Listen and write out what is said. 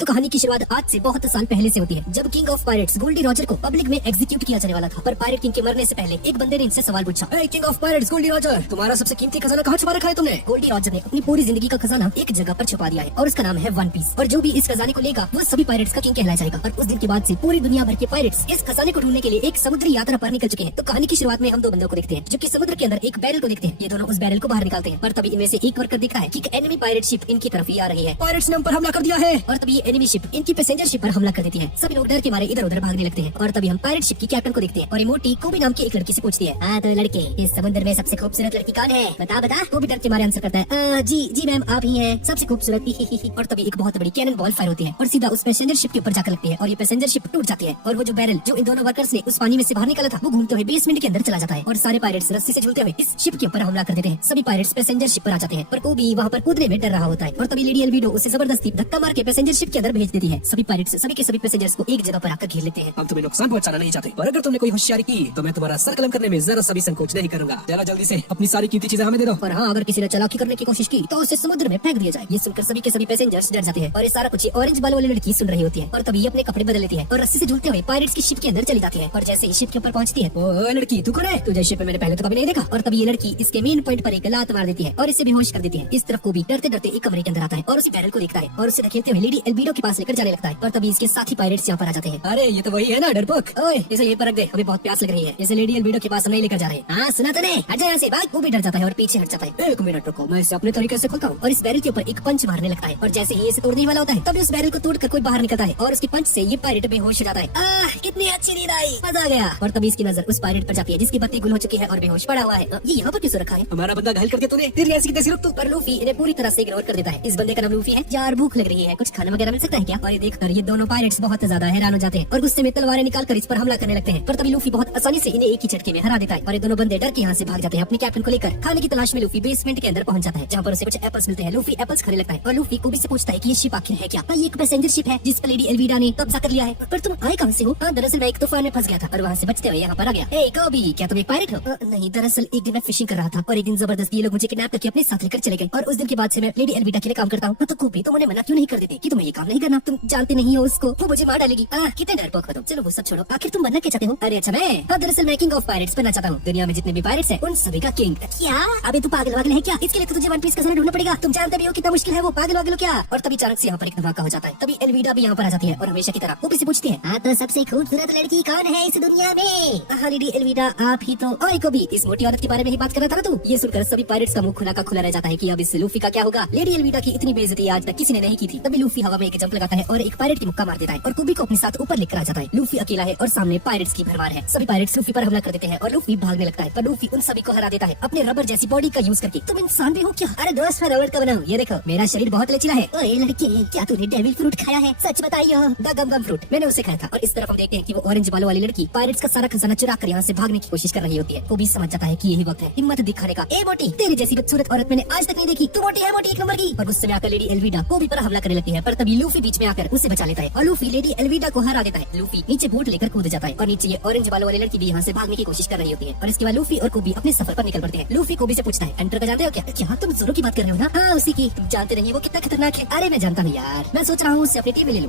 तो कहानी की शुरुआत आज से बहुत साल पहले से होती है, जब king of pirates Gol D Roger को पब्लिक में एग्जीक्यूट किया जाने वाला था। पर पायरेट किंग के मरने से पहले एक बंदे ने इनसे सवाल पूछा, king of pirates Gol D Roger, तुम्हारा सबसे कीमती खजाना कहाँ छुपा रखा है तुमने? गोल्डी रॉजर ने अपनी पूरी जिंदगी का खजाना एक जगह पर छुपा दिया है और उसका नाम है वन पीस। और जो भी इस खजाने को लेगा वो सभी पायरेट्स का किंग कहलाया जाएगा। और उस दिन के बाद से पूरी दुनिया भर के पायरेट्स इस खजाने को ढूंढने के लिए एक समुद्री यात्रा पर निकल चुके हैं। तो कहानी की शुरुआत में हम दो बंदों को देखते हैं जो कि समुद्र के अंदर एक बैरल को देखते हैं। ये दोनों उस बैरल को बाहर निकालते हैं, पर तभी इनमें से एक वर्कर दिखता है कि एनिमी पायरेट शिप इनकी तरफ ही आ रही है। पायरेट्स ने हम पर हमला कर दिया है। और तभी एनिमी शिप इनकी पैसेंजर शिप पर हमला कर देती है। सभी लोग डर के मारे इधर उधर भागने लगते हैं। और तभी हम पायरेट शिप की कैप्टन को देखते हैं और इमोटी कोबी नाम की एक लड़की से पूछती है, हाँ तो लड़के, इस समुद्र में सबसे खूबसूरत लड़की कौन है? बता बता। कोबी डर के मारे आंसर करता है, जी मैम आप ही हैं सबसे खूबसूरत। और तभी एक बहुत बड़ी कैनन बॉल फायर होती है और सीधा उस पैसेंजर शिप के ऊपर जाकर लगती है और ये पैसेंजर शिप टूट जाती है। और वो जो बैरल जो इन दोनों वर्कर्स ने उस पानी में से बाहर निकाला था वो घूमते हुए बेसमेंट के अंदर चला जाता है और सारे पायरेट्स रस्सी से झूलते हुए इस शिप के ऊपर हमला कर देते हैं। सभी पायरेट्स पैसेंजर शिप पर आ जाते हैं पर कोबी वहाँ पर कूदने में डर रहा होता है। और तभी लेडी एल्विडो उसे जबरदस्ती धक्का मार के पैसेंजर शिप के अंदर भेज देती है। सभी पायरेट्स सभी के सभी पैसेंजर्स को एक जगह पर आकर घेर लेते हैं। हम तुम्हें नुकसान पहुंचाना नहीं चाहते, पर अगर तुमने कोई होशियारी की तो मैं तुम्हारा सर कलम करने में जरा सा भी संकोच नहीं करूंगा। चलो जल्दी से अपनी सारी कीमती चीजें हमें दे दो। पर हाँ, अगर किसी ने चालाकी करने की कोशिश की तो उसे समुद्र में फेंक दिया जाए। ये सुनकर सभी के सभी पैसेंजर्स डर जाते हैं और ये सारा कुछ ऑरेंज बाल वाली लड़की सुन रही होती है। और तभी अपने कपड़े बदल लेती है और रस्सी से झूलते हुए पायरेट्स की शिप के अंदर चली जाती है। और जैसे ही शिप के ऊपर पहुंचती है, ओ लड़की तू कौन है? तुझे शिप में मैंने पहले तो कभी नहीं देखा। और तभी ये लड़की इसके मेन पॉइंट पर एक लात मार देती है और इसे बेहोश कर देती है। इस तरफ को भी डरते डरते एक कमरे के अंदर आता है और उस बैरल को देखता है और उसे धकेलते हुए लेडी एल्विडो के पास लेकर जाने लगता है। और तभी इसके साथी पायरेट्स यहाँ पर आ जाते हैं। अरे ये तो वही है ना डरपोक, ओए इसे यहीं पर रख दे, हमें बहुत प्यास लग रही है। इसे लेडी एल्विडो के पास नहीं लेकर जा रहे। हाँ सुना तूने, हट जा यहाँ से भाग। वो भी डर जाता है और पीछे हट जाता है। एक मिनट रुको, मैं इसे अपने तरीके से खोलता हूँ। और इस बैरल के ऊपर एक पंच मारने लगता है और जैसे ही इसे तोड़ने वाला होता है तभी उस बैरल को तोड़कर कोई बाहर निकलता है और उसके पंच से ये पायरेट बेहोश हो जाता है। कितनी अच्छी नींद आई, मजा आ गया। और तभी इसकी नजर उस पायरेट पर जाती है जिसकी बत्ती गुल हो चुकी है और बेहोश पड़ा हुआ है। ये यहाँ पर क्यों रखा है? हमारा बंदा घायल कर दिया तूने, तेरी ऐसी कैसी रुक तू। पर लूफी इन्हें पूरी तरह से इग्नोर कर देता है। इस बंदे का नाम लूफी है। यार भूख लग रही है, कुछ खाना वगैरह मिल सकता है क्या? और ये देखकर ये दोनों पायरेट्स बहुत ज्यादा हैरान हो जाते हैं और गुस्से में तलवारें निकालकर इस पर हमला करने लगते हैं। पर तभी लूफी बहुत आसानी से इन्हें एक ही झटके में हरा देता है और ये दोनों बंदे डर के यहाँ से भाग जाते हैं। अपने कैप्टन को लेकर खाने की तलाश में लूफी बेसमेंट के अंदर पहुंच जाता है जहाँ पर उसे कुछ एप्पल्स मिलते हैं। लूफी एप्पल्स खाने लगता है और लूफी कोबी से पूछता है कि ये शिप आखिर है क्या? ये एक पैसेंजर शिप है जिस पर लेडी एल्विडा ने कब्जा कर लिया है। पर तुम आए कहाँ से हो? दरअसल मैं एक तूफान में फंस गया था और वहाँ से बचते हुए यहाँ पर आ गया। ए कोबी, क्या तुम एक पायरेट हो? नहीं, दरअसल एक दिन मैं फिशिंग कर रहा था और एक दिन जबरदस्ती ये लोग मुझे किडनैप करके अपने साथ लेकर चले गए और उस दिन के बाद से मैं लेडी एल्विडा के लिए काम करता हूँ। तो कोबी तुम उन्हें मना क्यों नहीं कर देते कि तुम्हें ये काम नहीं करना? तुम जानते नहीं हो उसको, वो मुझे मार डालेगी। कितने डरपोक हो तुम। चलो वो सब छोड़ो, आखिर तुम बनना क्या चाहते हो? अरे अच्छा मैं, दरअसल मैं किंग ऑफ पायरेट्स बनना चाहता हूँ। दुनिया में जितने भी पायरेट्स हैं उन सभी का किंग। क्या? अबे तू पागल वागल है क्या? इसके लिए तो तुझे वन पीस का खजाना ढूंढना पड़ेगा। तुम जानते भी हो कितना मुश्किल है वो। पागल वागल हो क्या? और तभी अचानक से यहाँ पर एक धमाका हो जाता है। तभी एल्विडा भी यहाँ पर आ जाती है और हमेशा की तरह कोबी से पूछती है, तो सबसे खूबसूरत लड़की कौन है इस दुनिया में? लेडी एल्विडा आप ही तो। ओए कोबी, इस मोटी औरत के बारे में ही बात कर रहा था ना तू? ये सुनकर सभी पायरेट्स का मुंह खुला का खुला रह जाता है कि अब इस लूफी का क्या होगा। लेडी एल्विडा की इतनी बेइज्जती आज तक किसी ने नहीं की थी। तभी लूफी हवा में एक जंप लगाता है और एक पायरेट की मुक्का मार देता है और कोबी को अपने साथ ऊपर लेकर आ जाता है। लूफी अकेला है और सामने पायरेट्स की भरमार है। सभी पायरेट्स लूफी पर हमला कर देते हैं और लूफी भागने लगता है पर लूफी उन सभी को हरा देता है अपने रबर जैसी बॉडी का यूज करके। तुम इंसान भी हो क्या? अरे दोस्त मैं रबर का बना हूँ, ये देखो मेरा शरीर बहुत लचीला है। ओए लड़के, क्या तूने डेविल फ्रूट खाया है? सच बताइए। द गम गम फ्रूट, मैंने उसे खाया था। और इस तरफ हम देखते हैं कि वो ऑरेंज बालों वाली लड़की पायरेट्स का सारा खजाना चुरा कर यहाँ से भागने की कोशिश कर रही होती है। वो भी समझ जाता है कि यही वक्त है हिम्मत दिखाने का। ए मोटी, तेरी जैसी खूबसूरत औरत मैंने आज तक नहीं देखी। तू मोटी है, मोटी एक नंबर की। और गुस्से में आकर लेडी एल्विडा कोबी पर हमला करने लगती है पर तभी लूफी बीच में आकर उसे बचा लेता है और लूफी लेडी एल्विडा को हरा देता है। लूफी नीचे बोट लेकर कूद जाता है और नीचे ये ऑरेंज बालों वाली लड़की भी यहाँ से भागने की कोशिश कर रही होती है। और इसके बाद लूफी और कोबी अपने सफर पर निकल पड़ते हैं। लूफी कोबी से पूछता है, एंटर का जानते हो क्या? क्या तुम जोरो की बात कर रहे हो ना? हाँ उसी की। तुम जानते नहीं वो कितना खतरनाक है। अरे मैं जानता नहीं यार, मैं सोच रहा हूँ उससे अपनी टीम में ले लूं।